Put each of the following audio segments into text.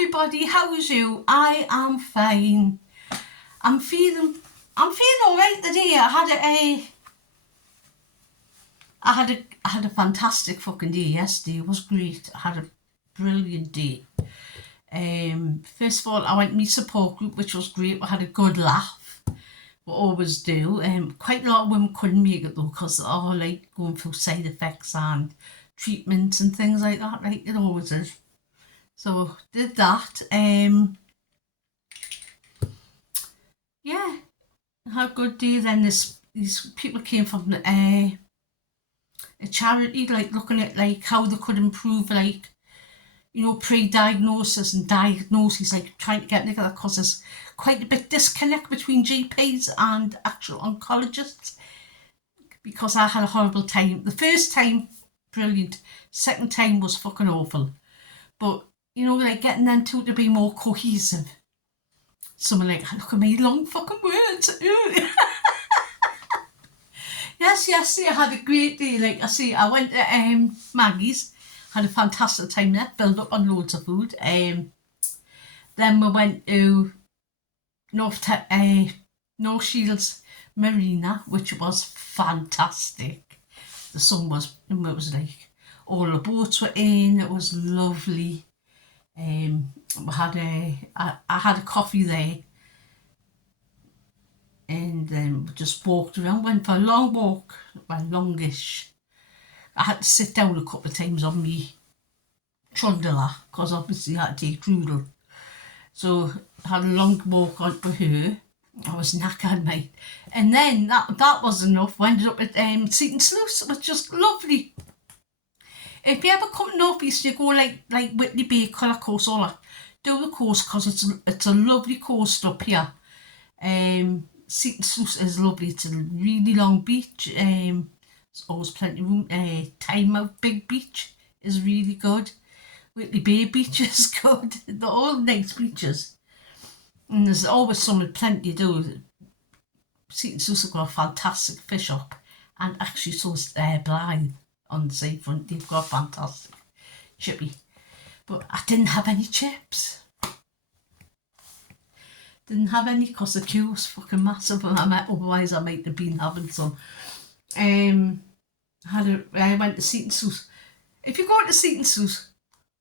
everybody, how's you? I am fine. I'm feeling alright today. I had a fantastic fucking day yesterday. It was great. I had a brilliant day. First of all, I went to my support group, which was great. We had a good laugh. We always do. Quite a lot of women couldn't make it though, because they're all like going through side effects and treatments and things like that, like it always is. So did that. Yeah, had a good day. Then these people came from a charity, like looking at like how they could improve, like, you know, pre-diagnosis and diagnosis, like trying to get together, because there's quite a bit disconnect between GPs and actual oncologists. Because I had a horrible time. The first time, brilliant. Second time was fucking awful. But, you know, like getting them two to be more cohesive. Someone like, look at me long fucking words. Yes, I had a great day. Like I say, I went to Maggie's, had a fantastic time there, filled up on loads of food. Then we went to North Shields Marina, which was fantastic. The sun was, it was like, all the boats were in, it was lovely. I had a coffee there, and then we just walked around, went for a long walk, well, longish. I had to sit down a couple of times on me trundler, because obviously I had to take Drudel. So I had a long walk on with her. I was knackered, mate. And then that was enough. We ended up at Seaton Sluice, which was lovely. If you ever come to North East, you go like Whitley Bay, Colour Coast, all that. Do the coast, because it's a lovely coast up here. Seaton Sluice is lovely. It's a really long beach. There's always plenty of room. Tynemouth Big Beach is really good. Whitley Bay Beach is good. They're all nice beaches. And there's always plenty to do. Seaton Sluice have got a fantastic fish shop. And actually so's Blythe on the seafront. They've got fantastic chippy. But I didn't have any chips. Didn't have any because the queue was fucking massive. Otherwise I might have been having some. I went to Seaton Sluice. If you go to Seaton Sluice,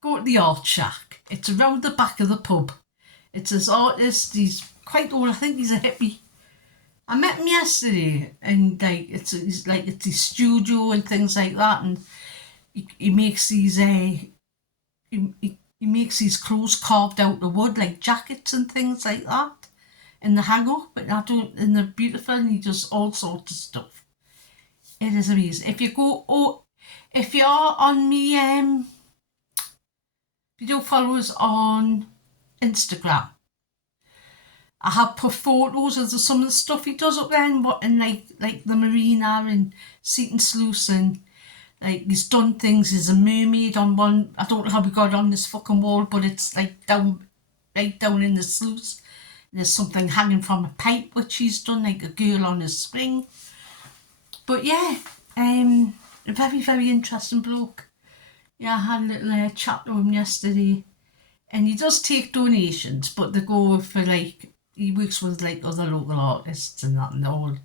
go to the Art Shack. It's around the back of the pub. It's this artist, he's quite old, I think he's a hippie. I met him yesterday, and like it's his studio and things like that, and he makes these he makes these clothes carved out of wood, like jackets and things like that, and they hang up, and they're beautiful, and he does all sorts of stuff. It is amazing. If you are on me, if you do follow us on Instagram, I have put photos of some of the stuff he does up there, and like the marina and Seaton Sluice, and like he's done things. There's a mermaid on one. I don't know how we got it on this fucking wall, but it's like right down in the sluice. There's something hanging from a pipe which he's done, like a girl on a swing. But yeah, a very, very interesting bloke. Yeah, I had a little chat to him yesterday, and he does take donations, but they go for like, he works with like other local artists and that, and all,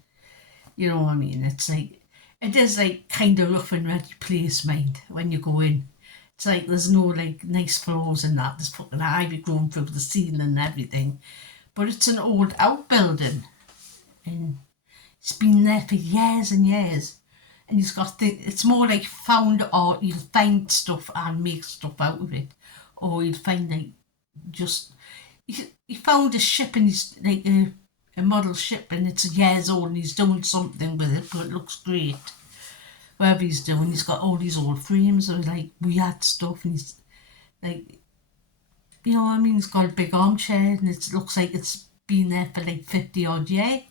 you know what I mean? It's like, it is like kind of rough and ready place, mind, when you go in. It's like there's no like nice floors and that. There's fucking ivy growing through the ceiling and everything. But it's an old outbuilding, and it's been there for years and years. And he's got it's more like found art. You'll find stuff and make stuff out of it, or you'll find like just he found a ship, and he's like a model ship, and it's years old, and he's doing something with it, but it looks great. Whatever he's doing, he's got all these old frames of like weird stuff, and he's like, you know what I mean, he's got a big armchair, and it looks like it's been there for like 50 odd years.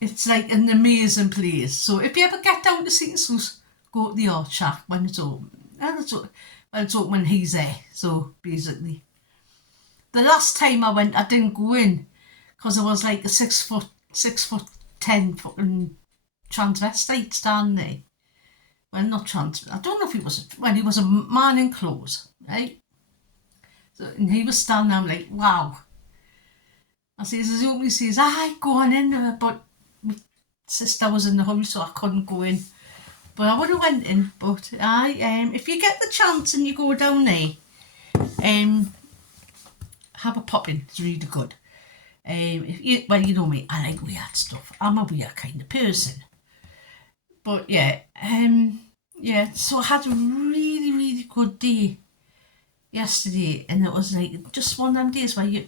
It's like an amazing place. So if you ever get down to Seaton Sluice, go to the Art Shack when it's open. And it's open when he's there. So basically, the last time I went, I didn't go in because there was like a 6'10" fucking transvestite standing there. Well, not trans. I don't know if he was. Well, he was a man in clothes, right? So, and he was standing there, I'm like, wow. I says, as he says, aye, go on in, but my sister was in the hurry, so I couldn't go in. But I would have went in, but if you get the chance and you go down there, have a pop in, it's really good. Well, you know me, I like weird stuff. I'm a weird kind of person. But yeah, so I had a really, really good day yesterday, and it was like just one of them days where I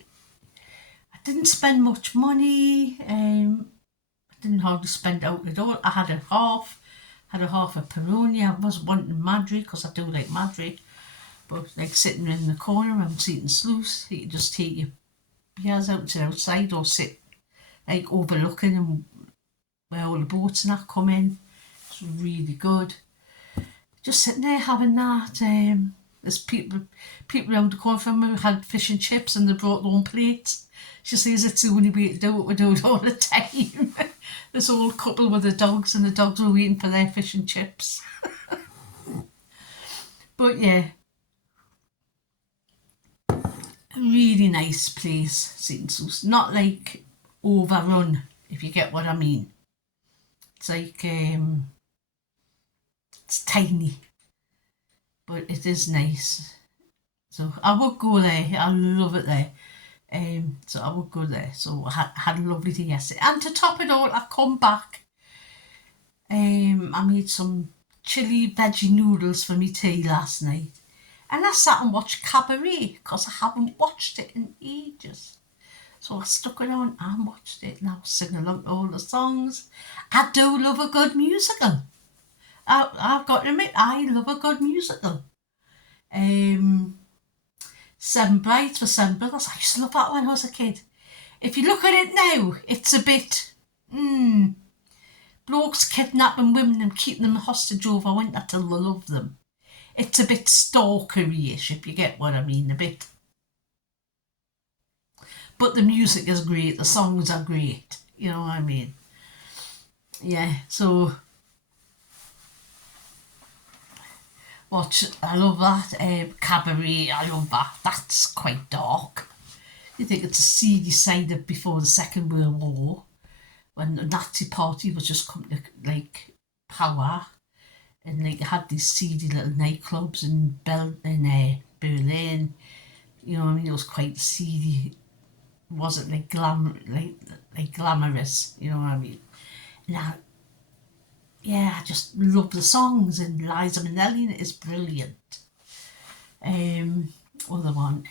didn't spend much money, I didn't hardly spend out at all. I had a half of Peroni. I was wanting Madry because I do like Madry, but like sitting in the corner around Seaton Sluice, you can just take your beers out to the outside or sit like overlooking and where all the boats and that come in. It's really good. Just sitting there having that. There's people around the corner from me who had fish and chips and they brought their own plates. She says it's the only way to do it. We do it all the time. This old couple with the dogs, and the dogs were waiting for their fish and chips. But yeah, a really nice place, Seaton Sluice. Not like overrun, if you get what I mean. It's like it's tiny, but it is nice. So I would go there. I love it there. So I would go there. So I had a lovely day yesterday. And to top it all, I come back. I made some chili veggie noodles for me tea last night. And I sat and watched Cabaret because I haven't watched it in ages. So I stuck it on and watched it. Now sing along to all the songs. I do love a good musical. I've got to admit, I love a good musical. Seven Brides for Seven Brothers. I used to love that when I was a kid. If you look at it now, it's a bit, blokes kidnapping women and keeping them hostage over winter till they love them. It's a bit stalkery-ish, if you get what I mean, a bit. But the music is great, the songs are great, you know what I mean? Yeah, so I love that. Cabaret, I love that. That's quite dark. You think it's a seedy side of before the Second World War, when the Nazi party was just coming to like power, and like had these seedy little nightclubs in Berlin. You know what I mean? It was quite seedy. It wasn't like glamorous. You know what I mean? Now, yeah, I just love the songs, and Liza Minnelli is brilliant. Other one,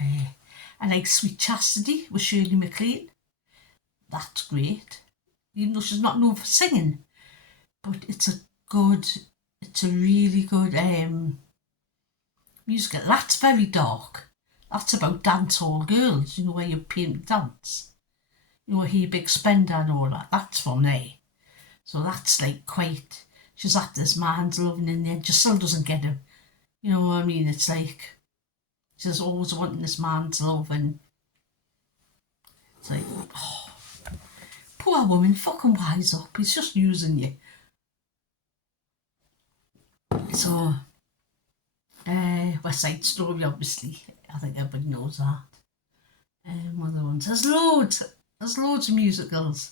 I like Sweet Chastity with Shirley MacLaine. That's great. Even though she's not known for singing, but it's a really good musical. That's very dark. That's about dancehall girls, you know, where you paint dance. You know, Hey Big Spender and all that. That's from there. So that's like quite, she's at this man's loving in the end, just still doesn't get him. You know what I mean? It's like, she's always wanting this man's love, and it's like, oh, poor woman, fucking wise up. He's just using you. So, West Side Story, obviously. I think everybody knows that. What other ones? There's loads of musicals.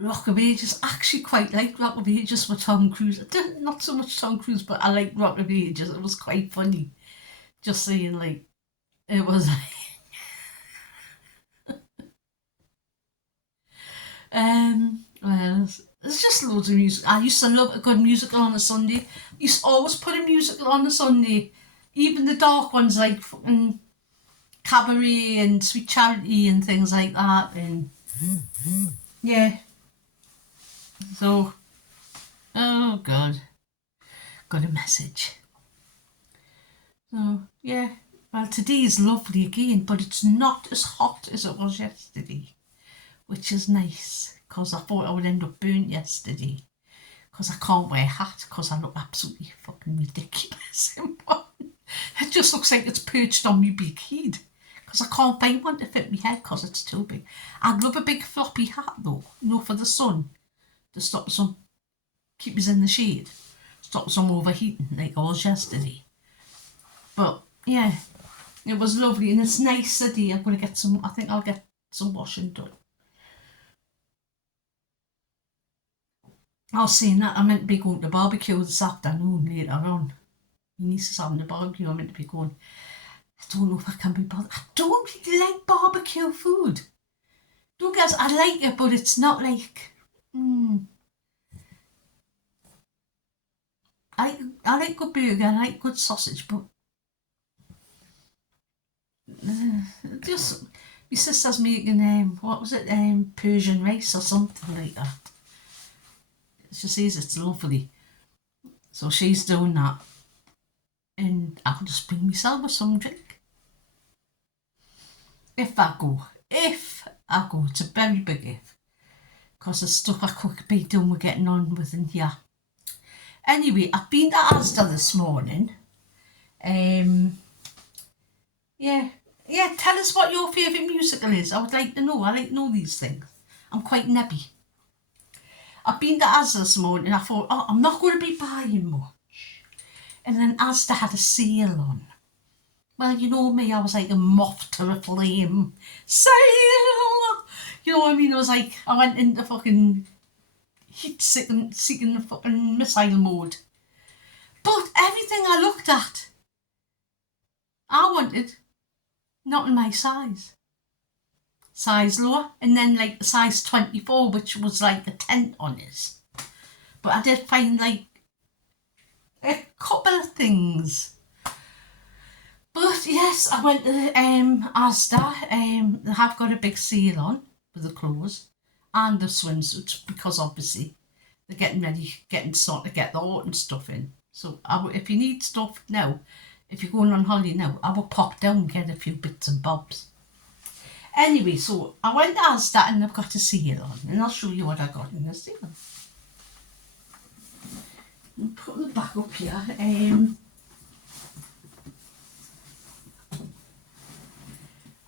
Rock of Ages, I actually quite like Rock of Ages with Tom Cruise. Not so much Tom Cruise, but I like Rock of Ages. It was quite funny. Just saying, like, it was well, there's just loads of music. I used to love a good musical on a Sunday. I used to always put a musical on a Sunday. Even the dark ones like fucking Cabaret and Sweet Charity and things like that. And yeah. So, oh God. Got a message. So, yeah. Well, today is lovely again, but it's not as hot as it was yesterday, which is nice, because I thought I would end up burnt yesterday, because I can't wear a hat, because I look absolutely fucking ridiculous in one. It just looks like it's perched on my big head, because I can't find one to fit my head, because it's too big. I'd love a big floppy hat though, you know, for the sun, to stop the sun, keep us in the shade. stops from overheating like I was yesterday. But yeah, it was lovely and it's nice today. I'm going to get some, I think I'll get some washing done. I was saying that I meant to be going to barbecue this afternoon later on. My niece is having a barbecue, I meant to be going. I don't know if I can be bothered. I don't really like barbecue food. Don't get us, I like it, but it's not like, I like good burger, I like good sausage, but just, my sister's making, what was it, Persian rice or something like that. She says it's lovely. So she's doing that. And I'll just bring myself some drink. If I go, it's a very big if. Because the stuff I could be doing, we're getting on with in here. Anyway, I've been to Asda this morning. Yeah, tell us what your favourite musical is. I would like to know. I like to know these things. I'm quite nebby. I've been to Asda this morning and I thought, I'm not going to be buying much. And then Asda had a sale on. Well, you know me, I was like a moth to a flame. Sale! You know what I mean? I went into fucking heat-seeking the fucking missile mode. But everything I looked at, I wanted, not in my size. Size lower, and then like the size 24, which was like a tent on it. But I did find like a couple of things. But yes, I went to Asda. They have got a big sale on with the clothes and the swimsuits because obviously they're starting to get the autumn stuff in. So if you need stuff now, if you're going on holiday now, I will pop down and get a few bits and bobs. Anyway, so I went to Asda and I've got a sale on, and I'll show you what I got in the sale. I'll put the back up here.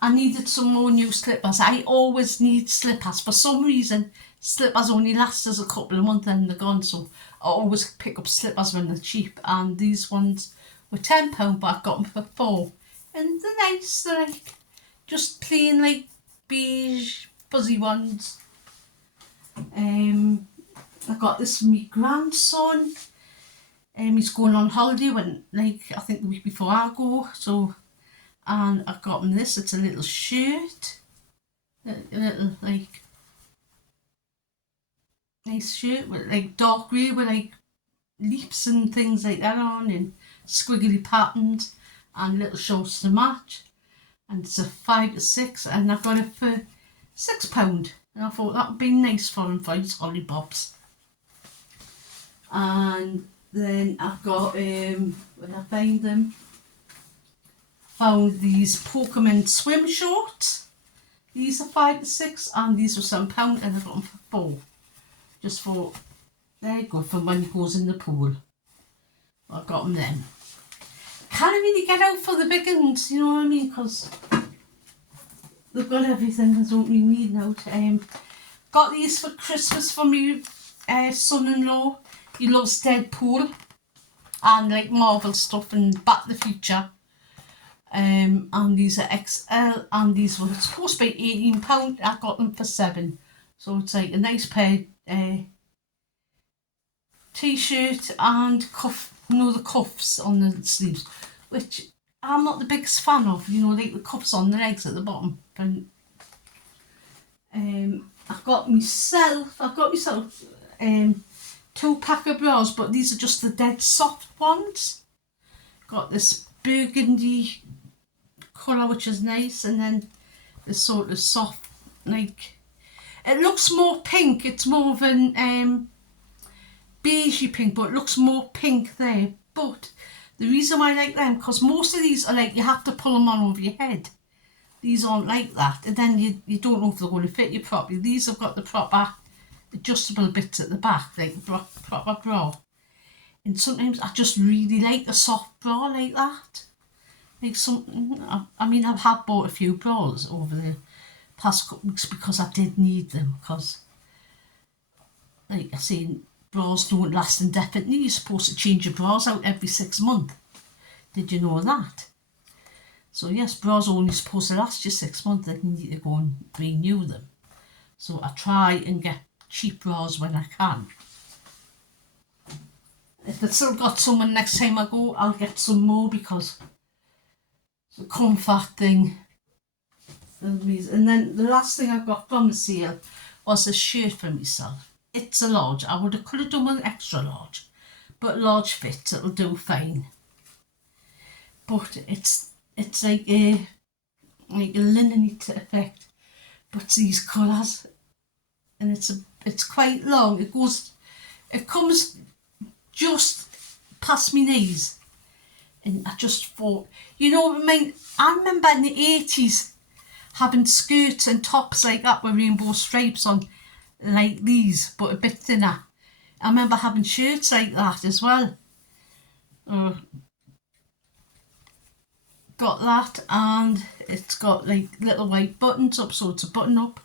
I needed some more new slippers. I always need slippers. For some reason, slippers only last us a couple of months and they're gone. So I always pick up slippers when they're cheap. And these ones were £10, but I got them for £4. And they're nice. They're like just plain like beige fuzzy ones. I got this from my grandson. He's going on holiday I think the week before I go. So. And I've got him this, it's a little shirt, a little like nice shirt with like dark grey with like leaps and things like that on and squiggly patterns and little shorts to match. And it's a 5 to 6 and I got it for £6 and I thought that would be nice for him for his holly bobs. And then I've got, when I find them, found these Pokemon swim shorts. These are 5 to 6 and these were £7 and I got them for £4. Just for, they're good for when he goes in the pool. I got them then. Can't really get out for the big ones, you know what I mean, because they've got everything I don't really need now. Got these for Christmas for my son-in-law. He loves Deadpool and like Marvel stuff and Back to the Future. And these are XL and these were supposed to be £18. I got them for £7. So it's like a nice pair t-shirt and the cuffs on the sleeves, which I'm not the biggest fan of, like the cuffs on the legs at the bottom. And I've got myself 2 pack of bras, but these are just the dead soft ones. Got this burgundy colour, which is nice, and then this sort of soft, like, it looks more pink. It's more of an beigey pink, but it looks more pink there. But the reason why I like them, because most of these are like you have to pull them on over your head. These aren't like that, and then you don't know if they're going to fit you properly. These have got the proper adjustable bits at the back, like proper bra. And sometimes I just really like a soft bra like that. Like I mean, I've bought a few bras over the past couple of weeks because I did need them, because like I say, bras don't last indefinitely. You're supposed to change your bras out every 6 months. Did you know that? So yes, bras are only supposed to last you 6 months, then you need to go and renew them. So I try and get cheap bras when I can. If I've still got some next time I go, I'll get some more because the comfort thing. And then the last thing I got from the sale was a shirt for myself. It's a large. I could have done an extra large, but large fits, it'll do fine. But it's like a linen effect, but these colours, and it's quite long. It comes just past my knees, and I just thought, you know what I mean? I remember in the 80s having skirts and tops like that with rainbow stripes on, like these, but a bit thinner. I remember having shirts like that as well. Got that, and it's got like little white buttons up, so it's a button up.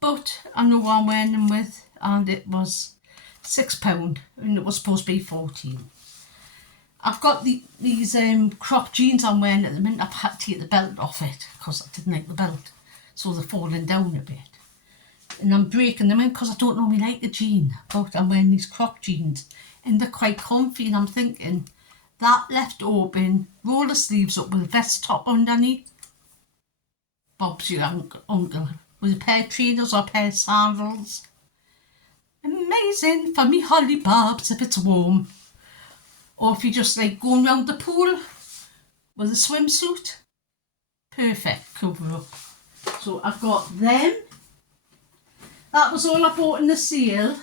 But I know what I'm wearing them with, and it was £6, and it was supposed to be 14. I've got these crop jeans I'm wearing at the minute. I've had to take the belt off it because I didn't like the belt, so they're falling down a bit. And I'm breaking them in because I don't normally like a jean, but I'm wearing these crop jeans and they're quite comfy, and I'm thinking that left open, roll the sleeves up with a vest top underneath. Bob's your uncle with a pair of trainers or a pair of sandals. Amazing for me holly bobs if it's warm. Or if you just like going round the pool with a swimsuit. Perfect cover up. So I've got them. That was all I bought in the sale.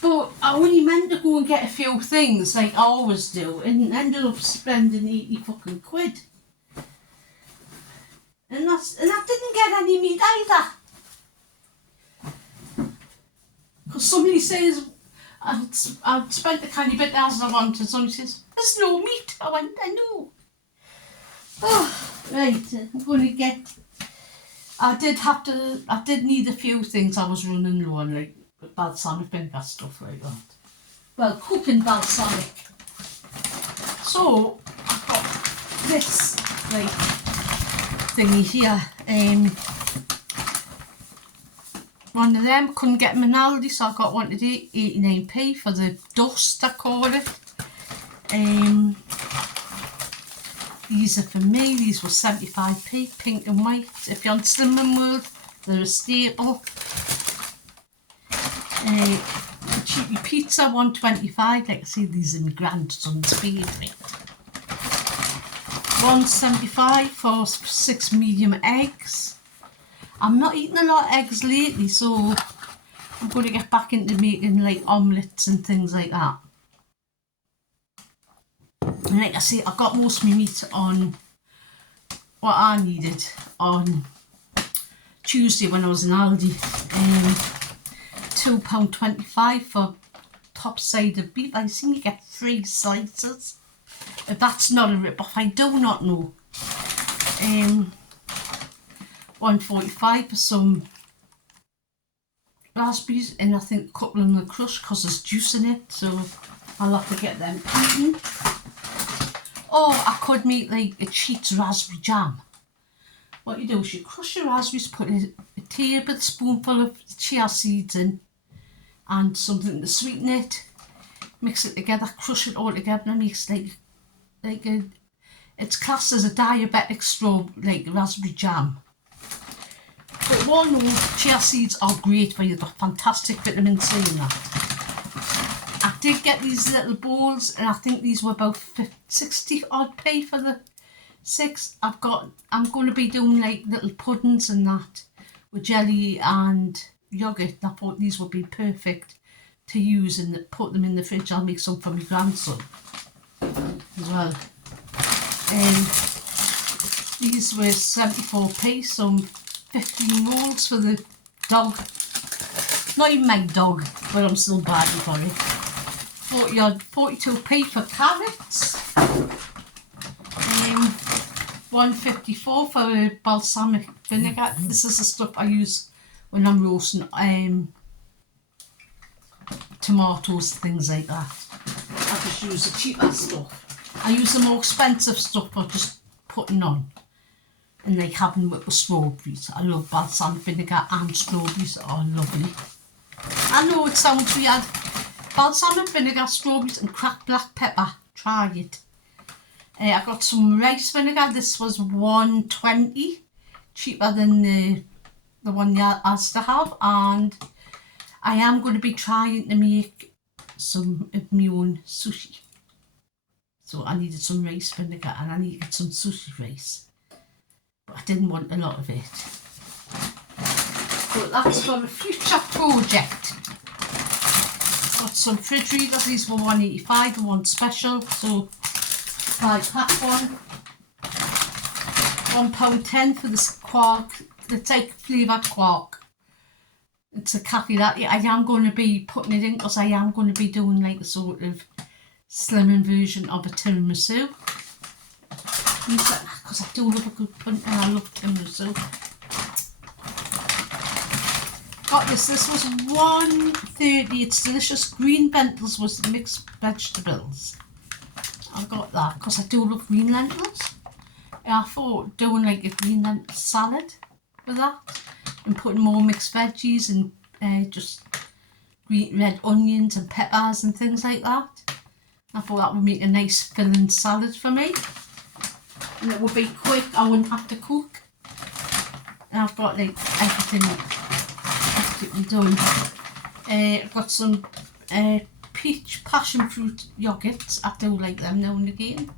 But I only meant to go and get a few things like I always do, and ended up spending 80 fucking quid. And I didn't get any meat either. Because somebody says I'd spent the candy bit as I wanted. Somebody says, there's no meat. I went, I know. Oh, right, I'm going to get... I did need a few things. I was running low on, like balsamic vinegar, stuff like that. Well, cooking balsamic. So, I've got this, like, thingy here. One of them, couldn't get them in Aldi, so I got one today, 89p for the dust, I call it. These are for me, these were 75p, pink and white. If you're on Slimming World, they're a staple. Cheapy pizza, 125. Like I say, these are my grandson's favourite. 175 for 6 medium eggs. I'm not eating a lot of eggs lately, so I'm going to get back into making like omelettes and things like that. And like I say, I got most of my meat on what I needed on Tuesday when I was in Aldi. £2.25 for top side of beef. I think you get 3 slices. If that's not a rip-off, I do not know. £1.45 for some raspberries, and I think a couple of them are crushed because there's juice in it, so I'll have to get them eaten. Or I could make like a cheats raspberry jam. What you do is you crush your raspberries, put a tablespoonful of chia seeds in and something to sweeten it, mix it together, crush it all together, and makes it's classed as a diabetic straw, like raspberry jam. But one of chia seeds are great for you, they've got fantastic vitamin C in that. I did get these little bowls, and I think these were about 60 odd p for the 6. I'm going to be doing like little puddings and that with jelly and yoghurt. I thought these would be perfect to use and put them in the fridge. I'll make some for my grandson as well. These were 74p, some 15 rolls for the dog. Not even my dog, but I'm still bad for it. 42p for carrots. 154 for balsamic vinegar. This is the stuff I use when I'm roasting tomatoes, things like that. I just use the cheaper stuff. I use the more expensive stuff for just putting on. And like having with strawberries. I love balsamic vinegar and strawberries are lovely. I know it sounds weird. Balsamic vinegar, strawberries and cracked black pepper. Try it. I got some rice vinegar. This was $1.20. Cheaper than the one you Asda have. And I am going to be trying to make some of my own sushi. So I needed some rice vinegar and I needed some sushi rice. But I didn't want a lot of it. But that's for a future project. Got some fridge readers. These were $1.85, the one special. So 5-pack one. £1.10 for this quark. It's like flavoured quark. It's a cafe latte. I am going to be putting it in because I am going to be doing like a sort of slimming version of a tiramisu. Because I do love a good pudding and I love tiramisu. Got this. This was $1.30. It's delicious. Green lentils with mixed vegetables. I got that because I do love green lentils. I thought doing like a green lentil salad with that and putting more mixed veggies and just green red onions and peppers and things like that. I thought that would make a nice filling salad for me. And it would be quick, I wouldn't have to cook. And I've got like everything done. I've got some peach passion fruit yogurts. I do like them now and again.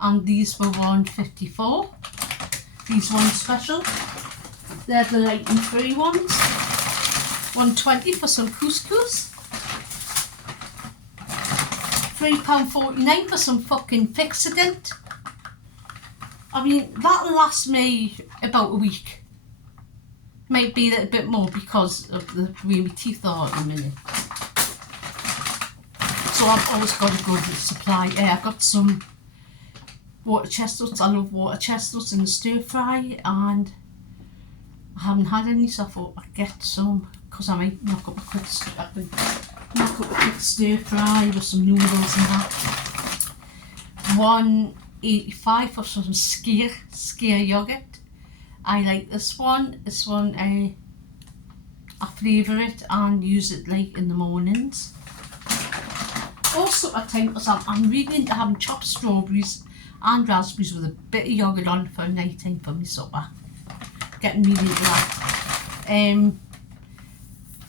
And these were $1.54. These ones special. They're the gluten-free ones. $1.20 for some couscous. £3.49 for some fucking Fixodent. I mean, that'll last me about a week. Might be a little bit more because of the way my teeth are at the minute. So I've always got a good supply. I've got some water chestnuts. I love water chestnuts in the stir fry, and I haven't had any, so I thought I'd get some because I might knock up a quick stir fry with some noodles and that. $1.85 for some skyr yogurt. I like this one. This one I flavour it and use it like in the mornings. Also at time because I'm really into having chopped strawberries and raspberries with a bit of yogurt on for night time for my supper. Getting really into that.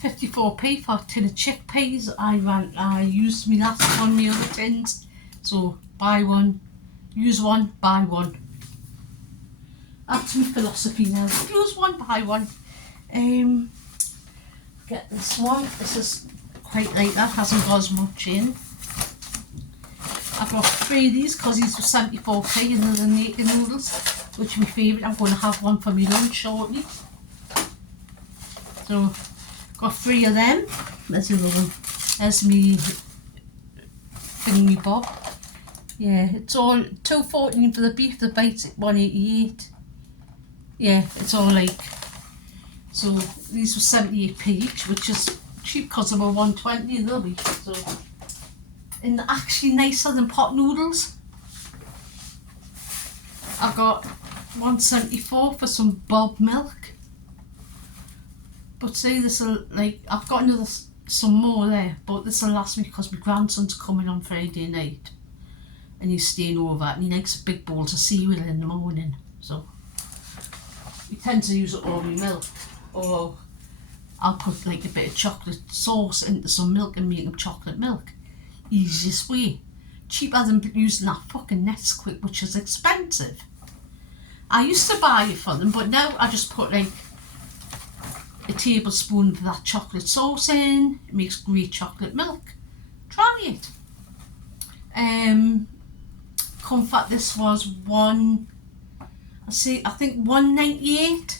54p for a tin of chickpeas. I used my last one, my other tins. So buy one, use one, buy one. That's my philosophy now. Use one, buy one. Get this one. This is quite like that, hasn't got as much in. I've got 3 of these because these were 74p and they're the naked noodles, which are my favourite. I'm going to have one for my lunch shortly. So, got 3 of them. There's the other one. There's me thingy bob. Yeah, it's all $2.14 for the beef, the bites at $1.88. Yeah, it's all like, so these were 78p each, which is cheap because they were $1.20 the week. So, and they're actually nicer than pot noodles. I got $1.74 for some Bob milk. But say this will, like, I've got some more there, but this will last me because my grandson's coming on Friday night. And he's staying over and he likes big bowls of cereal in the morning. So he tends to use it all my milk. Or I'll put like a bit of chocolate sauce into some milk and make him chocolate milk. Easiest way. Cheaper than using that fucking Nesquik, which is expensive. I used to buy it for them, but now I just put like a tablespoon of that chocolate sauce in. It makes great chocolate milk. Try it. Comfort, this was I think $1.98,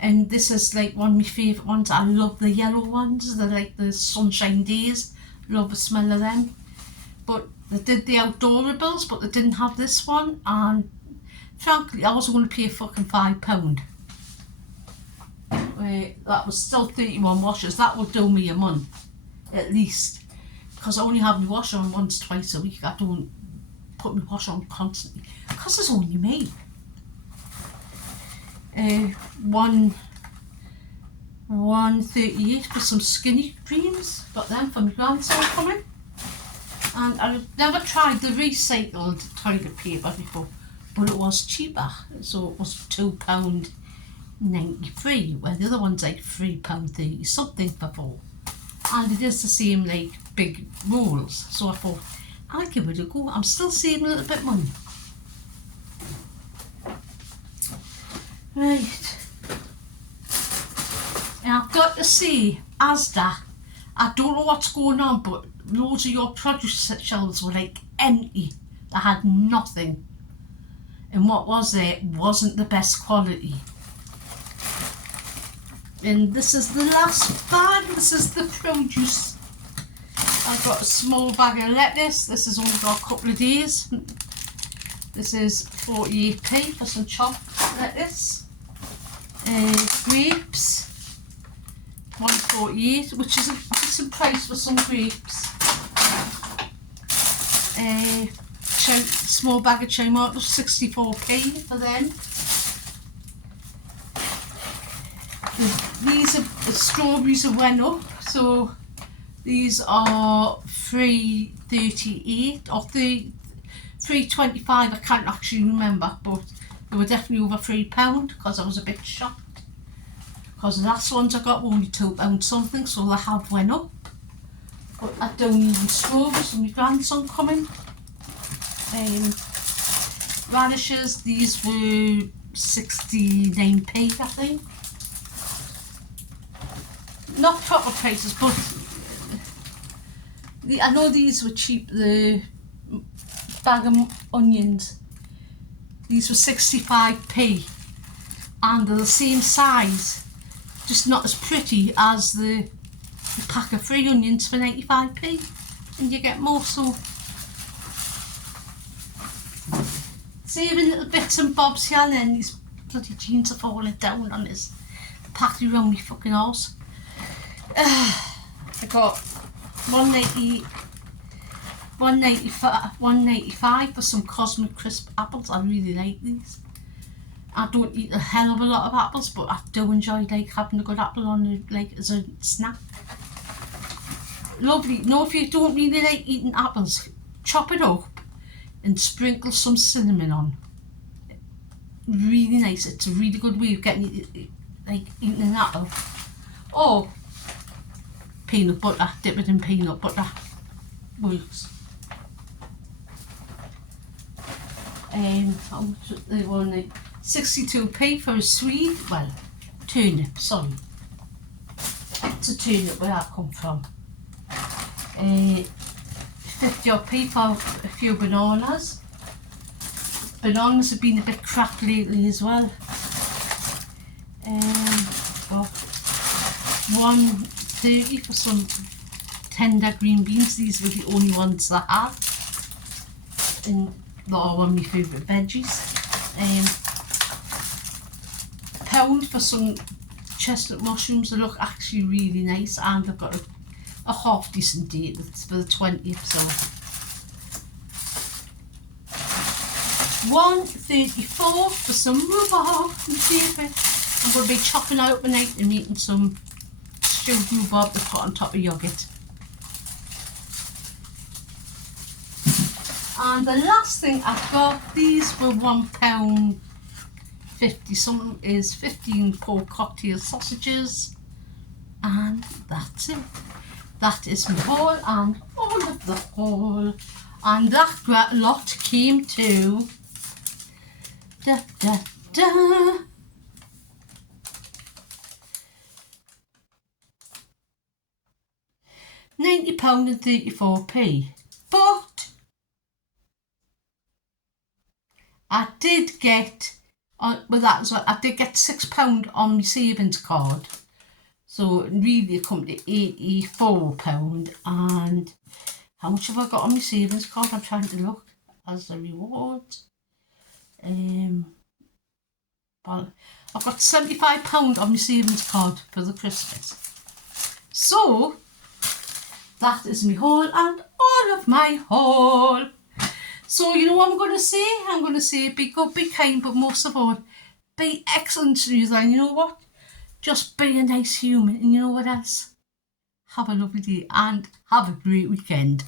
and this is like one of my favourite ones. I love the yellow ones. They're like the sunshine days. Love the smell of them. But they did the outdoorables, but they didn't have this one, and frankly I wasn't going to pay fucking £5. That was still 31 washes. That would do me a month. at least, because I only have my wash on once, twice a week. I don't put my wash on constantly because it's only me. $1.38 for some skinny creams. Got them for my grandson coming. And I've never tried the recycled toilet paper before, but it was cheaper. So it was £2.93, where the other one's like £3.30 something for 4. And it is the same like big rolls. So I thought, I'll give it a go. I'm still saving a little bit of money. Right. And I've got to say, Asda, I don't know what's going on, but loads of your produce shelves were like empty. They had nothing. And what was there wasn't the best quality. And this is the last bag. This is the produce. I've got a small bag of lettuce. This has only got a couple of days. This is 48p for some chopped lettuce. Grapes, 1.48, which is a decent price for some grapes. Small bag of cherry tomatoes, 64p for them. These are the strawberries have went up, so these are $3.38 or $3.25. I can't actually remember, but they were definitely over £3 because I was a bit shocked. Because the last ones I got were only £2 something, so they have went up. But I don't need strawberries for my grandson coming. Radishes, these were 69p, I think. Not proper prices, but I know these were cheap. The bag of onions, these were 65p, and they're the same size, just not as pretty as the pack of 3 onions for 95p, and you get more. So saving little bits and bobs here and then. These bloody jeans are falling down on this packed around me fucking horse. I got $1.95 for some Cosmic Crisp apples. I really like these. I don't eat a hell of a lot of apples, but I do enjoy like having a good apple on like as a snack. Lovely. No, if you don't really like eating apples, chop it up and sprinkle some cinnamon on. Really nice. It's a really good way of getting like eating an apple. Or peanut butter, dip it in peanut butter, works. How much they want? 62p for a Swede, well, turnip, sorry. It's a turnip where I come from. 50p for a few bananas. Bananas have been a bit crap lately as well. Got $1.30 for some tender green beans. These were the only ones that I had, and they are one of my favourite veggies. £1 for some chestnut mushrooms. They look actually really nice, and I've got a half decent date for the 20th. So $1.34 for some rhubarb and paper. I'm going to be chopping out overnight and making some stewed rhubarb to put on top of yoghurt. And the last thing I got, these were £1.50. Some is 15 pork cocktail sausages, and that's it. That is my haul and all of the haul. And that lot came to £90.34. But I did get, with that as well, I did get £6 on my savings card. So really it come to £84. And how much have I got on my savings card? I'm trying to look as a reward. Well, I've got £75 on my savings card for the Christmas. So That is my haul and all of my haul. So you know what I'm going to say? I'm going to say be good, be kind, but most of all, be excellent to you. And you know what? Just be a nice human. And you know what else? Have a lovely day and have a great weekend.